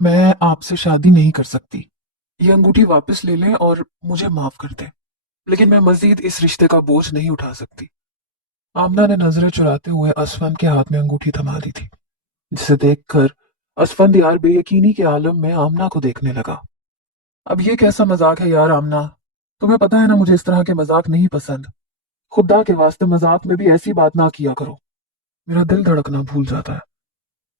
मैं आपसे शादी नहीं कर सकती। ये अंगूठी वापस ले लें और मुझे माफ कर दें, लेकिन मैं मजीद इस रिश्ते का बोझ नहीं उठा सकती। आमना ने नजरें चुराते हुए असफंद के हाथ में अंगूठी थमा दी थी, जिसे देखकर असफंद यार बेयकीनी के आलम में आमना को देखने लगा। अब ये कैसा मजाक है यार आमना? तुम्हें पता है ना मुझे इस तरह के मजाक नहीं पसंद। खुदा के वास्ते मजाक में भी ऐसी बात ना किया करो। मेरा दिल धड़कना भूल जाता है।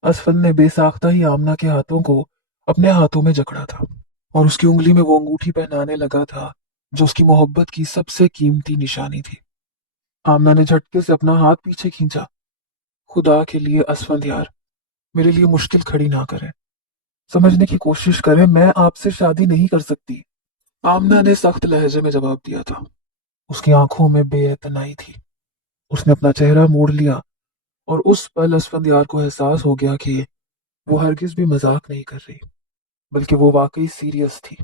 असफंद ने बेसाख्ता ही आमना के हाथों को अपने हाथों में जकड़ा था और उसकी उंगली में वो अंगूठी पहनाने लगा था जो उसकी मोहब्बत की सबसे कीमती निशानी थी। आमना ने झटके से अपना हाथ पीछे खींचा। खुदा के लिए असफंद यार, मेरे लिए मुश्किल खड़ी ना करें। समझने की कोशिश करें, मैं आपसे शादी नहीं कर सकती। आमना ने सख्त लहजे में जवाब दिया था। उसकी आंखों में बेएतनाई थी। उसने अपना चेहरा मोड़ लिया और उस पल असफंद यार को एहसास हो गया कि वो हरगिज भी मजाक नहीं कर रही, बल्कि वो वाकई सीरियस थी।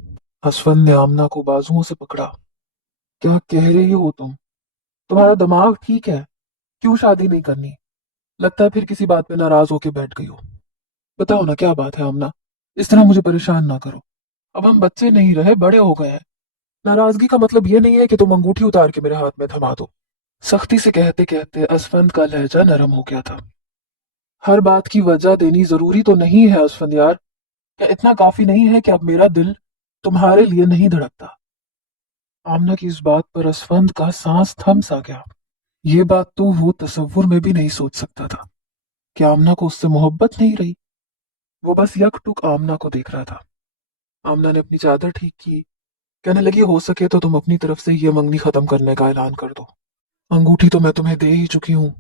असफंद ने आमना को बाजुओं से पकड़ा। क्या कह रही हो तुम? तुम्हारा दिमाग ठीक है? क्यों शादी नहीं करनी? लगता है फिर किसी बात पे नाराज होके बैठ गई हो। बताओ ना क्या बात है आमना? इस तरह मुझे परेशान ना करो। अब हम बच्चे नहीं रहे, बड़े हो गए हैं। नाराजगी का मतलब ये नहीं है कि तुम अंगूठी उतार के मेरे हाथ में थमा दो। सख्ती से कहते कहते असफंद का लहजा नरम हो गया था। हर बात की वजह देनी जरूरी तो नहीं है असफंद यार। क्या इतना काफी नहीं है कि अब मेरा दिल तुम्हारे लिए नहीं धड़कता? आमना की इस बात पर असफंद का सांस थम सा गया। ये बात तो वो तसव्वुर में भी नहीं सोच सकता था कि आमना को उससे मोहब्बत नहीं रही। वो बस यकटुक आमना को देख रहा था। आमना ने अपनी चादर ठीक की। कहने लगी, हो सके तो तुम अपनी तरफ से ये मंगनी खत्म करने का ऐलान कर दो। अंगूठी तो मैं तुम्हें दे ही चुकी हूँ।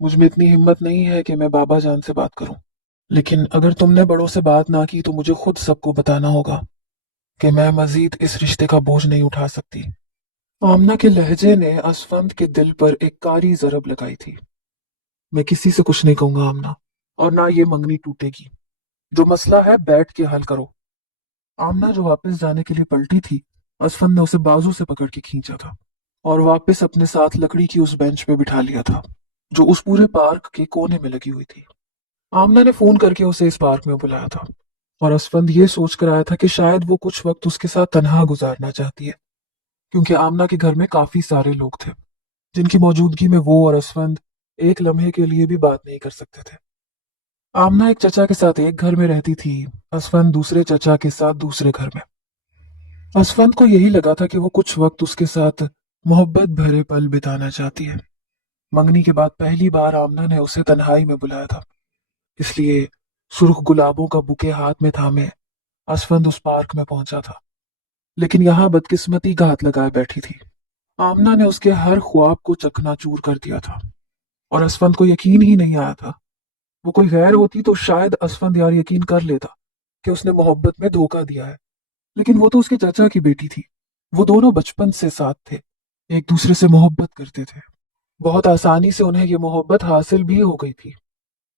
मुझ में इतनी हिम्मत नहीं है कि मैं बाबा जान से बात करूं। लेकिन अगर तुमने बड़ों से बात ना की तो मुझे खुद सबको बताना होगा कि मैं मजीद इस रिश्ते का बोझ नहीं उठा सकती। आमना के लहजे ने असफंद के दिल पर एक कारी जरब लगाई थी। मैं किसी से कुछ नहीं कहूंगा आमना, और ना ये मंगनी टूटेगी। जो मसला है बैठ के हल करो। आमना जो वापस जाने के लिए पलटी थी, असफंद ने उसे बाजू से पकड़ के खींचा था और वापस अपने साथ लकड़ी की उस बेंच पे बिठा लिया था जो उस पूरे पार्क के कोने में लगी हुई थी। आमना ने फोन करके उसे इस पार्क में बुलाया था और असफंद ये सोच कर आया था कि शायद वो कुछ वक्त उसके साथ तन्हा गुजारना चाहती है, क्योंकि आमना के घर में काफी सारे लोग थे जिनकी मौजूदगी में वो और असफंद एक लम्हे के लिए भी बात नहीं कर सकते थे। आमना एक चचा के साथ एक घर में रहती थी, असफंद दूसरे चचा के साथ दूसरे घर में। असफंद को यही लगा था कि वो कुछ वक्त उसके साथ मोहब्बत भरे पल बिताना चाहती है। मंगनी के बाद पहली बार आमना ने उसे तन्हाई में बुलाया था, इसलिए सुर्ख गुलाबों का बुके हाथ में थामे असफंद उस पार्क में पहुंचा था। लेकिन यहाँ बदकिस्मती का हाथ लगाए बैठी थी। आमना ने उसके हर ख्वाब को चकनाचूर कर दिया था और असफंद को यकीन ही नहीं आया था। वो कोई गैर होती तो शायद असफंद यार यकीन कर लेता कि उसने मोहब्बत में धोखा दिया है, लेकिन वो तो उसके चाचा की बेटी थी। वो दोनों बचपन से साथ थे, एक दूसरे से मोहब्बत करते थे। बहुत आसानी से उन्हें ये मोहब्बत हासिल भी हो गई थी।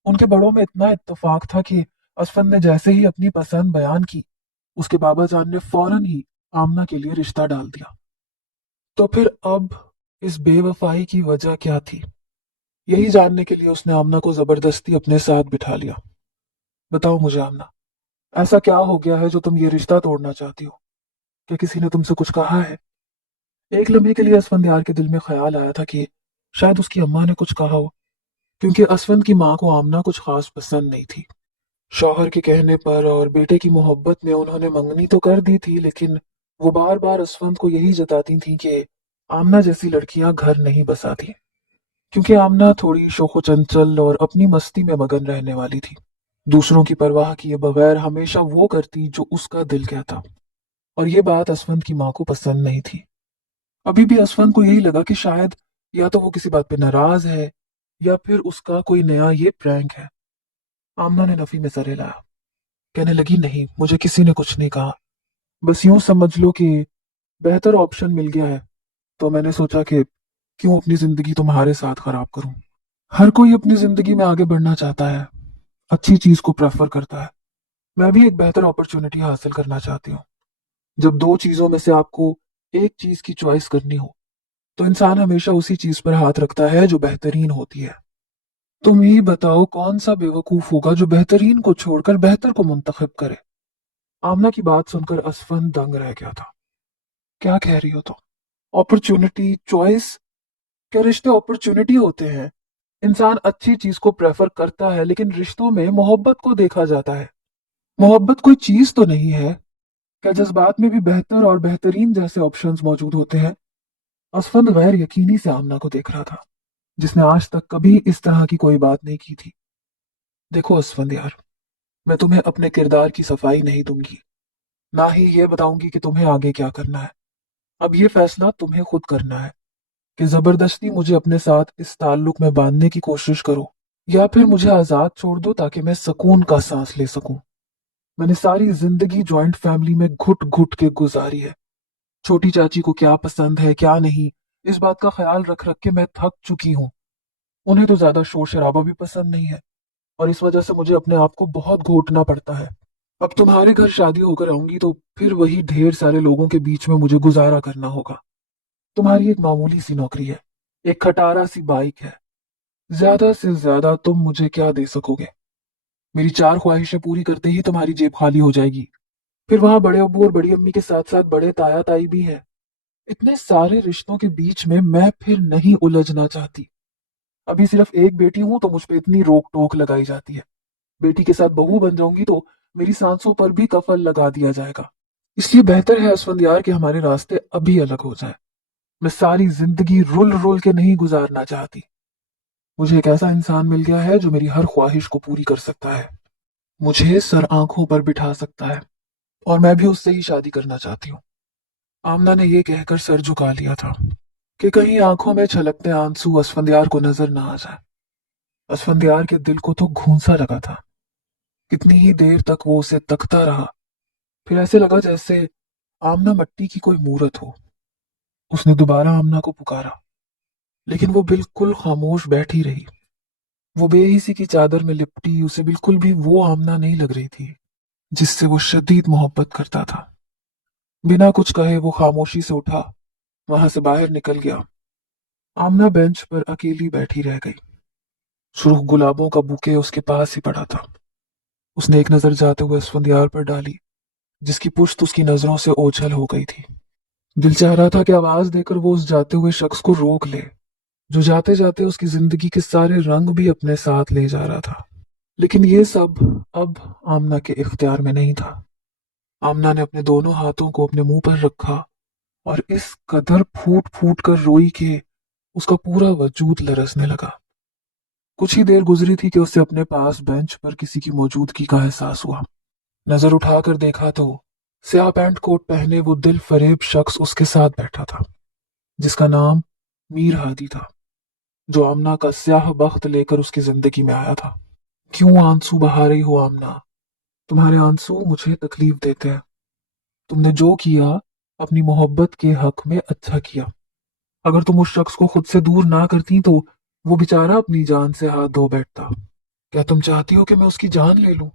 उनके बड़ों में इतना इत्तेफाक था कि असफंद ने जैसे ही अपनी पसंद बयान की, उसके बाबा जान ने फौरन ही आमना के लिए रिश्ता डाल दिया। तो फिर अब इस बेवफाई की वजह क्या थी? यही जानने के लिए उसने आमना को जबरदस्ती अपने साथ बिठा लिया। बताओ मुझे आमना, ऐसा क्या हो गया है जो तुम ये रिश्ता तोड़ना चाहती हो? क्या किसी ने तुमसे कुछ कहा है? एक लम्हे के लिए असफंद के दिल में ख्याल आया था कि शायद उसकी अम्मा ने कुछ कहा हो, क्योंकि असफंद की माँ को आमना कुछ खास पसंद नहीं थी। शौहर के कहने पर और बेटे की मोहब्बत में उन्होंने मंगनी तो कर दी थी, लेकिन वो बार बार असफंद को यही जताती थी कि आमना जैसी लड़कियां घर नहीं बसाती, क्योंकि आमना थोड़ी शोखो चंचल और अपनी मस्ती में मगन रहने वाली थी। दूसरों की परवाह किए बगैर हमेशा वो करती जो उसका दिल कहता, और ये बात असफंद की माँ को पसंद नहीं थी। अभी भी असफंद को यही लगा कि शायद या तो वो किसी बात पे नाराज है या फिर उसका कोई नया ये प्रैंक है। आमना ने नफी में सर हिलाया। कहने लगी, नहीं, मुझे किसी ने कुछ नहीं कहा। बस यूं समझ लो कि बेहतर ऑप्शन मिल गया है, तो मैंने सोचा कि क्यों अपनी जिंदगी तुम्हारे साथ खराब करूं। हर कोई अपनी जिंदगी में आगे बढ़ना चाहता है, अच्छी चीज को प्रेफर करता है। मैं भी एक बेहतर अपॉर्चुनिटी हासिल करना चाहती हूँ। जब दो चीजों में से आपको एक चीज की चॉइस करनी हो, तो इंसान हमेशा उसी चीज पर हाथ रखता है जो बेहतरीन होती है। तुम ही बताओ कौन सा बेवकूफ होगा जो बेहतरीन को छोड़कर बेहतर को मुंतखब करे। आमना की बात सुनकर असफन दंग रह गया था। क्या कह रही हो तुम? Opportunity, choice? क्या रिश्ते अपॉर्चुनिटी होते हैं? इंसान अच्छी चीज को प्रेफर करता है, लेकिन रिश्तों में मोहब्बत को देखा जाता है। मोहब्बत कोई चीज तो नहीं है। क्या जज्बात में भी बेहतर और बेहतरीन जैसे ऑप्शंस मौजूद होते हैं? असफंद गैर यकीनी से आमना को देख रहा था, जिसने आज तक कभी इस तरह की कोई बात नहीं की थी। देखो असफंद यार, मैं तुम्हें अपने किरदार की सफाई नहीं दूंगी, ना ही ये बताऊंगी कि तुम्हें आगे क्या करना है। अब ये फैसला तुम्हें खुद करना है कि जबरदस्ती मुझे अपने साथ इस ताल्लुक में बांधने की कोशिश करो, या फिर मुझे आजाद छोड़ दो ताकि मैं सुकून का सांस ले सकूं। मैंने सारी जिंदगी जॉइंट फैमिली में घुट घुट के गुजारी है। छोटी चाची को क्या पसंद है क्या नहीं, इस बात का ख्याल रख रख के मैं थक चुकी हूँ। उन्हें तो ज्यादा शोर शराबा भी पसंद नहीं है, और इस वजह से मुझे अपने आप को बहुत घोटना पड़ता है। अब तुम्हारे घर शादी होकर आऊंगी तो फिर वही ढेर सारे लोगों के बीच में मुझे गुजारा करना होगा। तुम्हारी एक मामूली सी नौकरी है, एक खटारा सी बाइक है। ज्यादा से ज्यादा तुम मुझे क्या दे सकोगे? मेरी चार ख्वाहिशें पूरी करते ही तुम्हारी जेब खाली हो जाएगी। फिर वहां बड़े अब्बू और बड़ी अम्मी के साथ साथ बड़े ताया ताई भी हैं। इतने सारे रिश्तों के बीच में मैं फिर नहीं उलझना चाहती। अभी सिर्फ एक बेटी हूं तो मुझ पे इतनी रोक टोक लगाई जाती है। बेटी के साथ बहू बन जाऊंगी तो मेरी सांसों पर भी कफल लगा दिया जाएगा। इसलिए बेहतर है असफंदियार कि हमारे रास्ते अभी अलग हो जाए। मैं सारी जिंदगी रुल रुल के नहीं गुजारना चाहती। मुझे एक ऐसा इंसान मिल गया है जो मेरी हर ख्वाहिश को पूरी कर सकता है, मुझे सर आंखों पर बिठा सकता है, और मैं भी उससे ही शादी करना चाहती हूँ। आमना ने यह कहकर सर झुका लिया था कि कहीं आंखों में छलकते आंसू असफंदियार को नजर ना आ जाए। असफंदियार के दिल को तो घूंसा लगा था। कितनी ही देर तक वो उसे तकता रहा। फिर ऐसे लगा जैसे आमना मिट्टी की कोई मूरत हो। उसने दोबारा आमना को पुकारा, लेकिन वो बिल्कुल खामोश बैठी रही। वो बेहिसी की चादर में लिपटी उसे बिल्कुल भी वो आमना नहीं लग रही थी जिससे वो शदीद मोहब्बत करता था। बिना कुछ कहे वो खामोशी से उठा, वहां से बाहर निकल गया। आमना बेंच पर अकेली बैठी रह गई। सुर्ख गुलाबों का बुके उसके पास ही पड़ा था। उसने एक नजर जाते हुए असफंदियार पर डाली, जिसकी पुश्त उसकी नजरों से ओझल हो गई थी। दिल चाह रहा था कि आवाज देकर वो उस जाते हुए शख्स को रोक ले, जो जाते जाते उसकी जिंदगी के सारे रंग भी अपने साथ ले जा रहा था। लेकिन ये सब अब आमना के इख्तियार में नहीं था। आमना ने अपने दोनों हाथों को अपने मुंह पर रखा और इस कदर फूट फूट कर रोई कि उसका पूरा वजूद लरसने लगा। कुछ ही देर गुजरी थी कि उसे अपने पास बेंच पर किसी की मौजूदगी का एहसास हुआ। नजर उठाकर देखा तो स्याह पैंट कोट पहने वो दिल फरेब शख्स उसके साथ बैठा था, जिसका नाम मीर हादी था, जो आमना का स्याह बख्त लेकर उसकी जिंदगी में आया था। क्यों आंसू बहा रही हो आमना? तुम्हारे आंसू मुझे तकलीफ देते हैं। तुमने जो किया अपनी मोहब्बत के हक में अच्छा किया। अगर तुम उस शख्स को खुद से दूर ना करती तो वो बेचारा अपनी जान से हाथ धो बैठता। क्या तुम चाहती हो कि मैं उसकी जान ले लूं?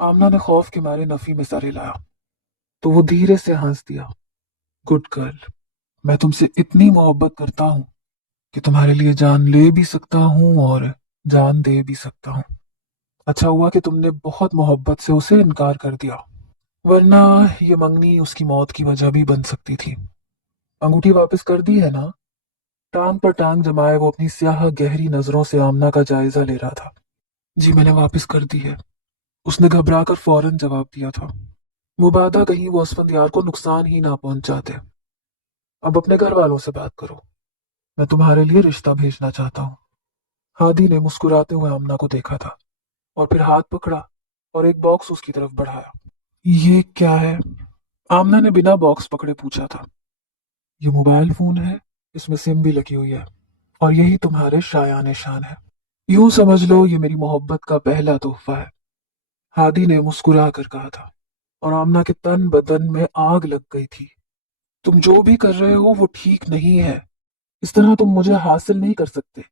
आमना ने खौफ के मारे नफी में सर हिलाया, तो वो धीरे से हंस दिया। गुड गर्ल, मैं तुमसे इतनी मोहब्बत करता हूँ कि तुम्हारे लिए जान ले भी सकता हूँ और जान दे भी सकता हूँ। अच्छा हुआ कि तुमने बहुत मोहब्बत से उसे इनकार कर दिया, वरना ये मंगनी उसकी मौत की वजह भी बन सकती थी। अंगूठी वापस कर दी है ना? टांग पर टांग जमाए वो अपनी स्याह गहरी नजरों से आमना का जायजा ले रहा था। जी मैंने वापस कर दी है, उसने घबराकर फौरन जवाब दिया था। मुबादा कहीं वो असफंदियार को नुकसान ही ना पहुंचाते। अब अपने घर वालों से बात करो, मैं तुम्हारे लिए रिश्ता भेजना चाहता हूँ। हादी ने मुस्कुराते हुए आमना को देखा था और फिर हाथ पकड़ा और एक बॉक्स उसकी तरफ बढ़ाया। ये क्या है? आमना ने बिना बॉक्स पकड़े पूछा था। ये मोबाइल फोन है, इसमें सिम भी लगी हुई है, और यही तुम्हारे शायान शान है। यूं समझ लो ये मेरी मोहब्बत का पहला तोहफा है, हादी ने मुस्कुरा कर कहा था, और आमना के तन बदन में आग लग गई थी। तुम जो भी कर रहे हो वो ठीक नहीं है। इस तरह तुम मुझे हासिल नहीं कर सकते।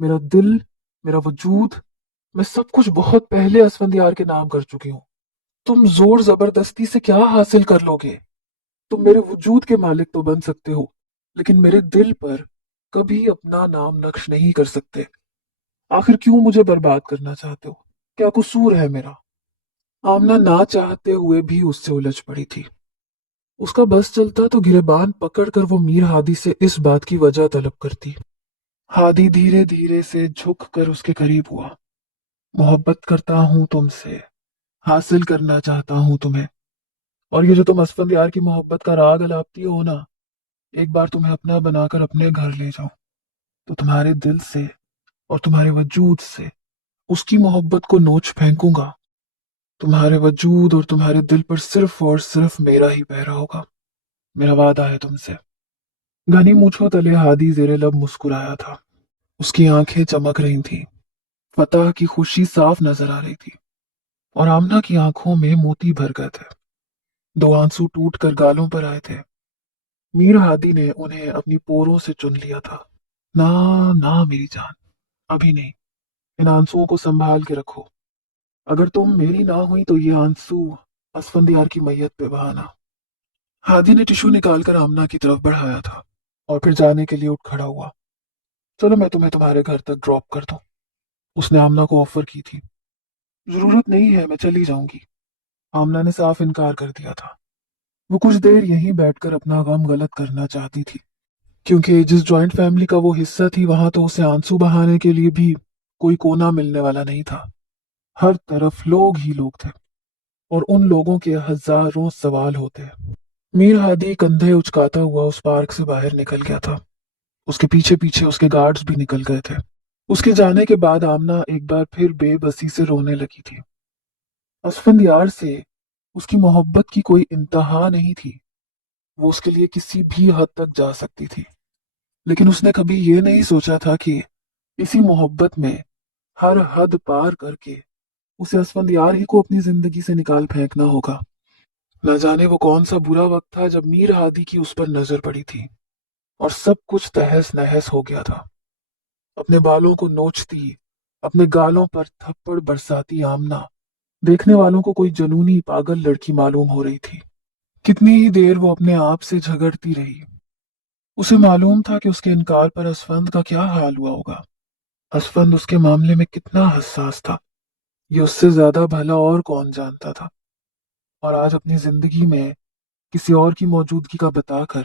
मेरा दिल, मेरा वजूद, मैं सब कुछ बहुत पहले असफंदियार के नाम कर चुकी हूँ। तुम जोर जबरदस्ती से क्या हासिल कर लोगे? तुम मेरे वजूद के मालिक तो बन सकते हो, लेकिन मेरे दिल पर कभी अपना नाम नक्श नहीं कर सकते। आखिर क्यों मुझे बर्बाद करना चाहते हो? क्या कसूर है मेरा? आमना ना चाहते हुए भी उससे उलझ पड़ी थी। उसका बस चलता तो गिरेबान पकड़कर वो मीर हादी से इस बात की वजह तलब करती। हादी धीरे धीरे से झुक कर उसके करीब हुआ। मोहब्बत करता हूं तुमसे, हासिल करना चाहता हूं तुम्हें, और ये जो तुम असफंद यार की मोहब्बत का राग अलापती हो ना, एक बार तुम्हें अपना बनाकर अपने घर ले जाऊं तो तुम्हारे दिल से और तुम्हारे वजूद से उसकी मोहब्बत को नोच फेंकूंगा। तुम्हारे वजूद और तुम्हारे दिल पर सिर्फ और सिर्फ मेरा ही पहरा होगा। मेरा वादा है तुमसे। घनी मूंछों तले हादी जेरे लब मुस्कुराया था। उसकी आंखें चमक रही थीं। फतह की खुशी साफ नजर आ रही थी और आमना की आंखों में मोती भर गए थे। दो आंसू टूट कर गालों पर आए थे। मीर हादी ने उन्हें अपनी पोरों से चुन लिया था। ना, ना मेरी जान, अभी नहीं। इन आंसुओं को संभाल के रखो। अगर तुम मेरी ना हुई तो ये आंसू असफंदियार की मैयत पे बहाना। हादी ने टिश्यू निकालकर आमना की तरफ बढ़ाया था और फिर जाने के लिए उठ खड़ा हुआ। चलो मैं तुम्हें तुम्हारे घर तक ड्रॉप कर दूं, उसने आमना को ऑफर की थी। जरूरत नहीं है, मैं चली जाऊंगी, आमना ने साफ इनकार कर दिया था। वो कुछ देर यहीं बैठकर अपना गम गलत करना चाहती थी, क्योंकि जिस जॉइंट फैमिली का वो हिस्सा थी वहां तो उसे आंसू बहाने के लिए भी कोई कोना मिलने वाला नहीं था। हर तरफ लोग ही लोग थे और उन लोगों के हजारों सवाल होते। मीर हादी कंधे उचकाता हुआ उस पार्क से बाहर निकल गया था। उसके पीछे पीछे उसके गार्ड्स भी निकल गए थे। उसके जाने के बाद आमना एक बार फिर बेबसी से रोने लगी थी। असफंदियार से उसकी मोहब्बत की कोई इंतहा नहीं थी। वो उसके लिए किसी भी हद तक जा सकती थी, लेकिन उसने कभी ये नहीं सोचा था कि इसी मोहब्बत में हर हद पार करके उसे असफंदियार ही को अपनी जिंदगी से निकाल फेंकना होगा। न जाने वो कौन सा बुरा वक्त था जब मीर हादी की उस पर नजर पड़ी थी और सब कुछ तहस नहस हो गया था। अपने बालों को नोचती, अपने गालों पर थप्पड़ बरसाती आमना देखने वालों को कोई जनूनी पागल लड़की मालूम हो रही थी। कितनी ही देर वो अपने आप से झगड़ती रही। उसे मालूम था कि उसके इनकार पर असफंद का क्या हाल हुआ होगा। असफंद उसके मामले में कितना हसास था, ये उससे ज्यादा भला और कौन जानता था। और आज अपनी जिंदगी में किसी और की मौजूदगी का बताकर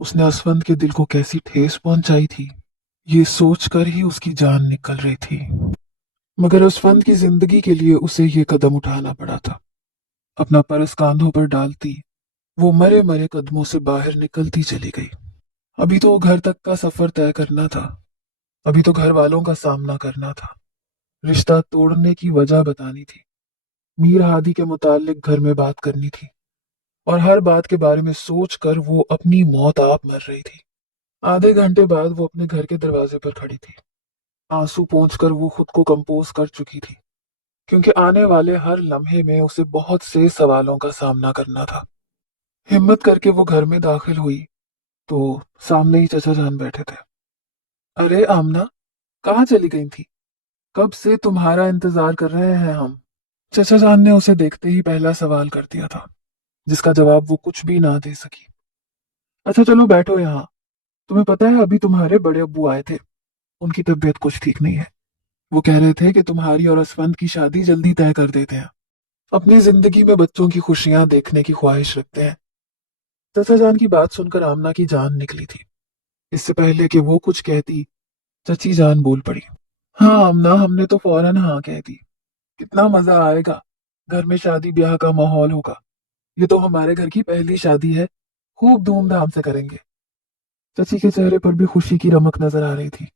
उसने असफंद के दिल को कैसी ठेस पहुंचाई थी, ये सोचकर ही उसकी जान निकल रही थी। मगर असफंद की जिंदगी के लिए उसे ये कदम उठाना पड़ा था। अपना परस कांधों पर डालती वो मरे मरे कदमों से बाहर निकलती चली गई। अभी तो घर तक का सफर तय करना था। अभी तो घर वालों का सामना करना था। रिश्ता तोड़ने की वजह बतानी थी। मीर हादी के मुतालिक घर में बात करनी थी और हर बात के बारे में सोच कर वो अपनी मौत आप मर रही थी। आधे घंटे बाद वो अपने घर के दरवाजे पर खड़ी थी। आंसू पोंछ कर वो खुद को कंपोज कर चुकी थी, क्योंकि आने वाले हर लम्हे में उसे बहुत से सवालों का सामना करना था। हिम्मत करके वो घर में दाखिल हुई तो सामने ही चचा जान बैठे थे। अरे आमना, कहाँ चली गई थी? कब से तुम्हारा इंतजार कर रहे हैं हम। चचा जान ने उसे देखते ही पहला सवाल कर दिया था, जिसका जवाब वो कुछ भी ना दे सकी। अच्छा चलो बैठो यहाँ। तुम्हें पता है अभी तुम्हारे बड़े अब्बू आए थे, उनकी तबीयत कुछ ठीक नहीं है। वो कह रहे थे कि तुम्हारी और असफंद की शादी जल्दी तय कर देते हैं। अपनी जिंदगी में बच्चों की खुशियां देखने की ख्वाहिश रखते हैं। चचा जान की बात सुनकर आमना की जान निकली थी। इससे पहले कि वो कुछ कहती, चची जान बोल पड़ी। हाँ आमना, हमने तो फौरन हाँ कह दी। कितना मजा आएगा, घर में शादी ब्याह का माहौल होगा। ये तो हमारे घर की पहली शादी है, खूब धूमधाम से करेंगे। चची के चेहरे पर भी खुशी की रमक नजर आ रही थी।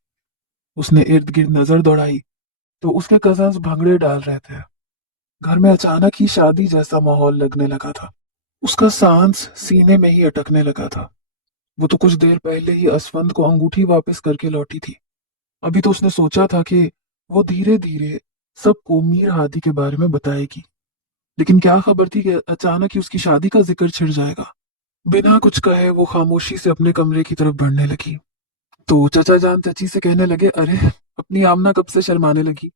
उसने इर्द गिर्द नजर दौड़ाई तो उसके कजन्स भंगड़े डाल रहे थे। घर में अचानक ही शादी जैसा माहौल लगने लगा था। उसका सांस सीने में ही अटकने लगा था। वो तो कुछ देर पहले ही असफंद को अंगूठी वापस करके लौटी थी। अभी तो उसने सोचा था कि वो धीरे धीरे सबको मीर हादी के बारे में बताएगी, लेकिन क्या खबर थी कि अचानक ही उसकी शादी का जिक्र छिड़ जाएगा। बिना कुछ कहे वो खामोशी से अपने कमरे की तरफ बढ़ने लगी तो चचा जान चची से कहने लगे, अरे अपनी आमना कब से शर्माने लगी।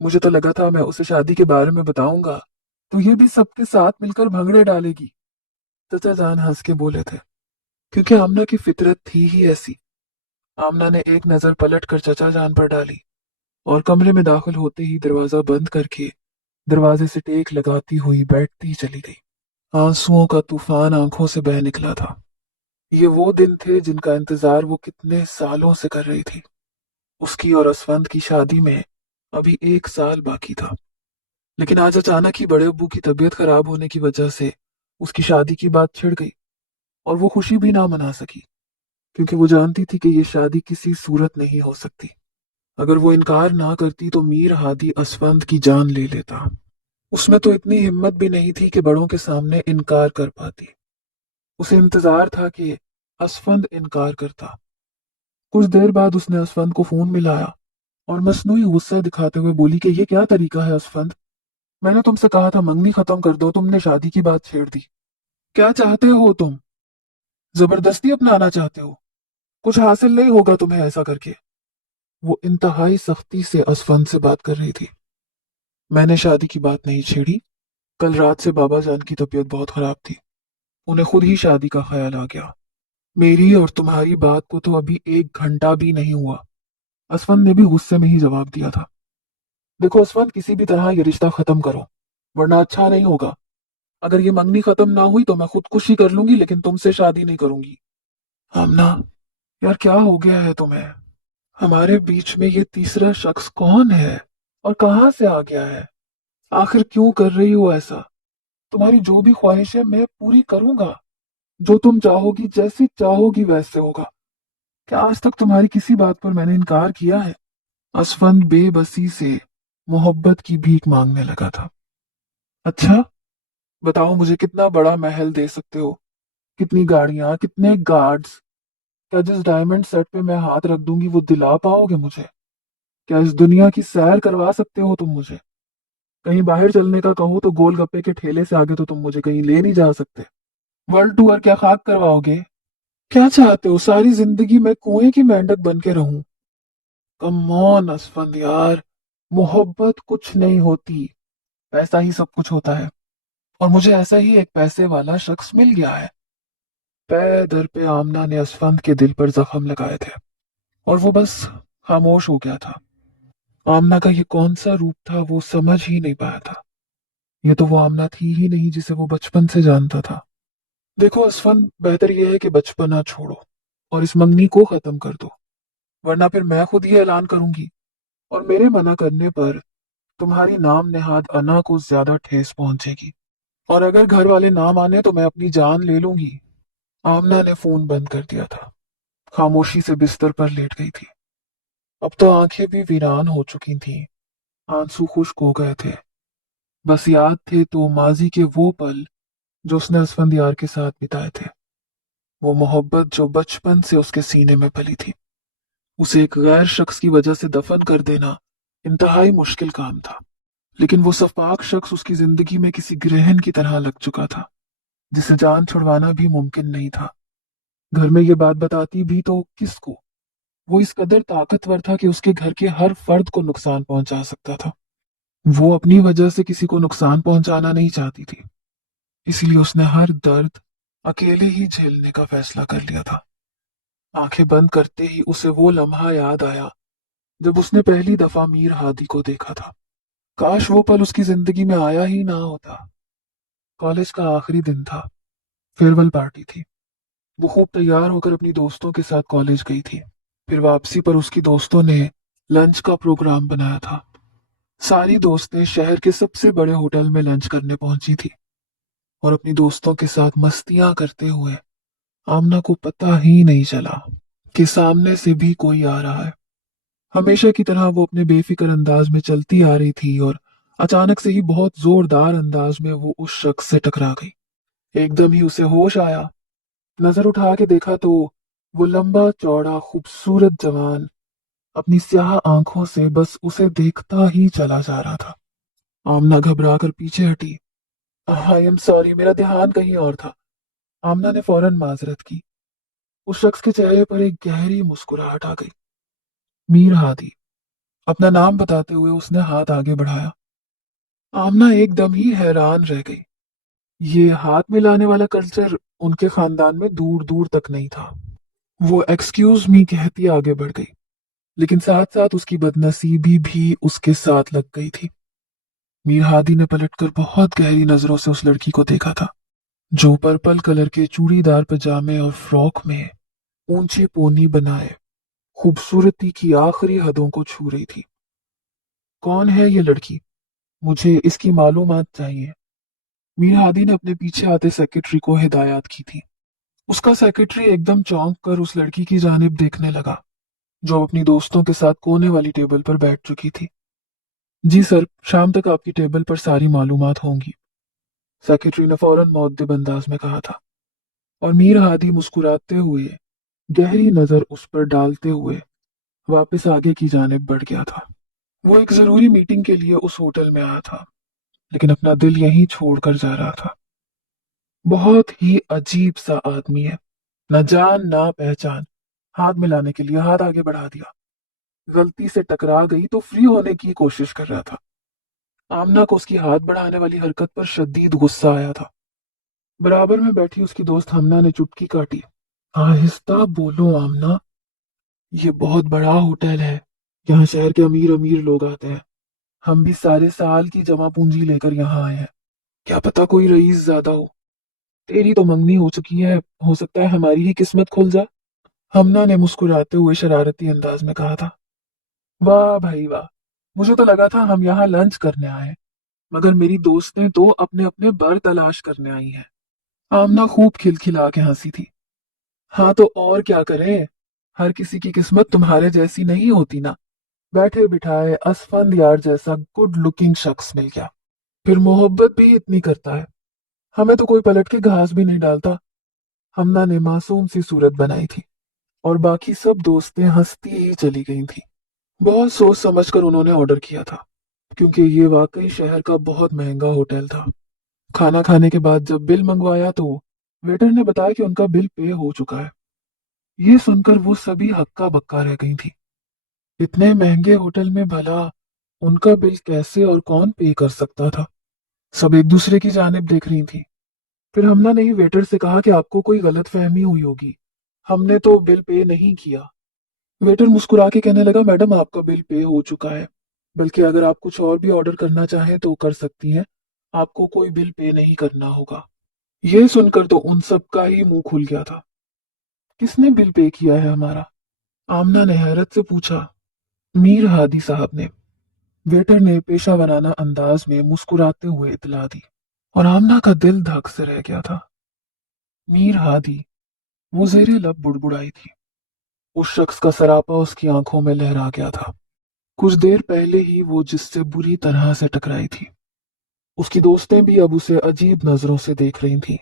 मुझे तो लगा था मैं उसे शादी के बारे में बताऊंगा तो ये भी सबके साथ मिलकर भंगड़े डालेगी। चचा जान हंस के बोले थे, क्योंकि आमना की फितरत थी ही ऐसी। आमना ने एक नजर पलट कर चचा जान पर डाली और कमरे में दाखिल होते ही दरवाजा बंद करके दरवाजे से टेक लगाती हुई बैठती चली गई। आंसुओं का तूफान आंखों से बह निकला था। ये वो दिन थे जिनका इंतजार वो कितने सालों से कर रही थी। उसकी और असफंद की शादी में अभी 1 साल बाकी था। लेकिन आज अचानक ही बड़े अब्बू की तबीयत खराब होने की वजह से उसकी शादी की बात छिड़ गई और वो खुशी भी ना मना सकी, क्योंकि वो जानती थी कि ये शादी किसी सूरत नहीं हो सकती। अगर वो इनकार ना करती तो मीर हादी असफंद की जान ले लेता। उसमें तो इतनी हिम्मत भी नहीं थी कि बड़ों के सामने इनकार कर पाती। उसे इंतजार था कि असफंद इनकार करता। कुछ देर बाद उसने असफंद को फोन मिलाया और मसनूई गुस्सा दिखाते हुए बोली कि ये क्या तरीका है असफंद। मैंने तुमसे कहा था मंगनी खत्म कर दो, तुमने शादी की बात छेड़ दी। क्या चाहते हो तुम? जबरदस्ती अपनाना चाहते हो? कुछ हासिल नहीं होगा तुम्हें ऐसा करके। वो इंतहाई सख्ती से असफंद से बात कर रही थी। मैंने शादी की बात नहीं छेड़ी। कल रात से बाबा जान की तबीयत बहुत खराब थी। उन्हें खुद ही शादी का ख्याल आ गया। मेरी और तुम्हारी बात को तो अभी 1 घंटा भी नहीं हुआ। असफंद ने भी गुस्से में ही जवाब दिया था। देखो असफंद, किसी भी तरह ये रिश्ता खत्म करो, वरना अच्छा नहीं होगा। अगर ये मंगनी खत्म ना हुई तो मैं खुदकुशी कर लूंगी, लेकिन तुमसे शादी नहीं करूंगी। आमना, यार क्या हो गया है तुम्हें? हमारे बीच में ये तीसरा शख्स कौन है और कहां से आ गया है? आखिर क्यों कर रही हो ऐसा? तुम्हारी जो भी ख्वाहिश है मैं पूरी करूंगा। जो तुम चाहोगी, जैसी चाहोगी वैसे होगा। क्या आज तक तुम्हारी किसी बात पर मैंने इनकार किया है? असफंद बेबसी से मोहब्बत की भीख मांगने लगा था। अच्छा, बताओ मुझे कितना बड़ा महल दे सकते हो? कितनी गाड़ियां, कितने गार्ड्स? क्या जिस डायमंड सेट पे मैं हाथ रख दूंगी वो दिला पाओगे मुझे? क्या इस दुनिया की सैर करवा सकते हो तुम मुझे? कहीं बाहर चलने का कहो तो गोलगप्पे के ठेले से आगे तो तुम मुझे कहीं ले नहीं जा सकते। वर्ल्ड टूर क्या खाक करवाओगे? क्या चाहते हो, सारी जिंदगी मैं कुएं की मेंढक बन के रहूं? कम ऑन असफंद यार, मोहब्बत कुछ नहीं होती, पैसा ही सब कुछ होता है। और मुझे ऐसा ही एक पैसे वाला शख्स मिल गया है। पे दर पे आमना ने असफंद के दिल पर जख्म लगाए थे और वो बस खामोश हो गया था। आमना का ये कौन सा रूप था वो समझ ही नहीं पाया था। ये तो वो आमना थी ही नहीं जिसे वो बचपन से जानता था। देखो असफंद, बेहतर यह है कि बचपना छोड़ो और इस मंगनी को खत्म कर दो, वरना फिर मैं खुद ही ऐलान करूंगी और मेरे मना करने पर तुम्हारी नाम नेहाद अना को ज्यादा ठेस पहुंचेगी। और अगर घर वाले ना माने तो मैं अपनी जान ले लूंगी। आमना ने फोन बंद कर दिया था। खामोशी से बिस्तर पर लेट गई थी। अब तो आंखें भी वीरान हो चुकी थीं। आंसू खुश्क हो गए थे। बस याद थे तो माजी के वो पल जो उसने असफंद यार के साथ बिताए थे। वो मोहब्बत जो बचपन से उसके सीने में पली थी। उसे एक गैर शख्स की वजह से दफन कर देना इंतहाई मुश्किल काम था। लेकिन वो सफाक शख्स उसकी जिंदगी में किसी ग्रहण की तरह लग चुका था, जिसे जान छुड़वाना भी मुमकिन नहीं था। घर में ये बात बताती भी तो किसको? वो इस कदर ताकतवर था कि उसके घर के हर फर्द को नुकसान पहुंचा सकता था। वो अपनी वजह से किसी को नुकसान पहुंचाना नहीं चाहती थी, इसलिए उसने हर दर्द अकेले ही झेलने का फैसला कर लिया था। आंखें बंद करते ही उसे वो लम्हा याद आया जब उसने पहली दफा मीर हादी को देखा था। काश वो पल उसकी जिंदगी में आया ही ना होता। कॉलेज का आखिरी दिन था। फेयरवेल पार्टी थी। वो खूब तैयार होकर अपनी दोस्तों के साथ कॉलेज गई थी। फिर वापसी पर उसकी दोस्तों ने लंच का प्रोग्राम बनाया था। सारी दोस्तें शहर के सबसे बड़े होटल में लंच करने पहुंची थी और अपनी दोस्तों के साथ मस्तियां करते हुए आमना को पता ही नहीं चला कि सामने से भी कोई आ रहा है। हमेशा की तरह वो अपने बेफिक्र अंदाज में चलती आ रही थी और अचानक से ही बहुत जोरदार अंदाज में वो उस शख्स से टकरा गई। एकदम ही उसे होश आया। नजर उठा के देखा तो वो लंबा चौड़ा खूबसूरत जवान अपनी स्याह आंखों से बस उसे देखता ही चला जा रहा था। आमना घबरा कर पीछे हटी। आई एम सॉरी, मेरा ध्यान कहीं और था। आमना ने फौरन माजरत की। उस शख्स के चेहरे पर एक गहरी मुस्कुराहट आ गई। मीर हादी, अपना नाम बताते हुए उसने हाथ आगे बढ़ाया। आमना एकदम ही हैरान रह गई। ये हाथ मिलाने वाला कल्चर उनके खानदान में दूर दूर तक नहीं था। वो एक्सक्यूज मी कहती आगे बढ़ गई, लेकिन साथ साथ उसकी बदनसीबी भी उसके साथ लग गई थी। मीर हादी ने पलटकर बहुत गहरी नजरों से उस लड़की को देखा था, जो पर्पल कलर के चूड़ीदार पजामे और फ्रॉक में ऊंचे पोनी बनाए खूबसूरती की आखिरी हदों को छू रही थी। कौन है ये लड़की? मुझे इसकी मालूमात चाहिए। मीर हादी ने अपने पीछे आते सेक्रेटरी को हिदायत की थी। उसका सेक्रेटरी एकदम चौंक कर उस लड़की की जानिब देखने लगा, जो अपनी दोस्तों के साथ कोने वाली टेबल पर बैठ चुकी थी। जी सर, शाम तक आपकी टेबल पर सारी मालूमात होंगी, सेक्रेटरी ने फौरन मुअद्दिब अंदाज में कहा था। और मीर हादी मुस्कुराते हुए गहरी नजर उस पर डालते हुए वापस आगे की जानिब बढ़ गया था। वो एक जरूरी मीटिंग के लिए उस होटल में आया था, लेकिन अपना दिल यहीं छोड़कर जा रहा था। बहुत ही अजीब सा आदमी है, न जान ना पहचान। हाथ मिलाने के लिए हाथ आगे बढ़ा दिया, गलती से टकरा गई तो फ्री होने की कोशिश कर रहा था। आमना को उसकी हाथ बढ़ाने वाली हरकत पर शदीद गुस्सा आया था। बराबर में बैठी उसकी दोस्त हमना ने चुटकी काटी। आहिस्ता बोलो आमना, ये बहुत बड़ा होटल है, यहाँ शहर के अमीर अमीर लोग आते हैं। हम भी सारे साल की जमा पूंजी लेकर यहाँ आए हैं, क्या पता कोई रईस ज्यादा हो। तेरी तो मंगनी हो चुकी है, हो सकता है हमारी ही किस्मत खुल जाए। हमना ने मुस्कुराते हुए शरारती अंदाज में कहा था। वाह भाई वाह, मुझे तो लगा था हम यहाँ लंच करने आए हैं, मगर मेरी दोस्तें तो अपने अपने बर तलाश करने आई हैं। आमना खूब खिलखिला के हंसी थी। हाँ तो और क्या करें, हर किसी की किस्मत तुम्हारे जैसी नहीं होती ना। बैठे बिठाए असफंद यार जैसा गुड लुकिंग शख्स मिल गया, फिर मोहब्बत भी इतनी करता है। हमें तो कोई पलट के घास भी नहीं डालता। हमना ने मासूम सी सूरत बनाई थी, और बाकी सब दोस्तें हंसती ही चली गई थी। बहुत सोच समझकर उन्होंने ऑर्डर किया था, क्योंकि ये वाकई शहर का बहुत महंगा होटल था। खाना खाने के बाद जब बिल मंगवाया तो वेटर ने बताया कि उनका बिल पे हो चुका है। ये सुनकर वो सभी हक्का बक्का रह गई थी। इतने महंगे होटल में भला उनका बिल कैसे और कौन पे कर सकता था। सब एक दूसरे की जानिब देख रही थी। फिर हमना ने ही वेटर से कहा कि आपको कोई गलतफहमी हुई होगी, हमने तो बिल पे नहीं किया। वेटर मुस्कुरा के कहने लगा, मैडम आपका बिल पे हो चुका है, बल्कि अगर आप कुछ और भी ऑर्डर करना चाहें तो कर सकती हैं, आपको कोई बिल पे नहीं करना होगा। यह सुनकर तो उन सब का ही मुंह खुल गया था। किसने बिल पे किया है हमारा? आमना ने हैरत से पूछा। मीर हादी साहब ने, वेटर ने पेशा वराना अंदाज में मुस्कुराते हुए इतला दी। और आमना का दिल धक से रह गया था। मीर हादी, वो जेरे लब बुड़बुड़ाई थी। उस शख्स का सरापा उसकी आंखों में लहरा गया था। कुछ देर पहले ही वो जिससे बुरी तरह से टकराई थी, उसकी दोस्तें भी अब उसे अजीब नजरों से देख रही थीं।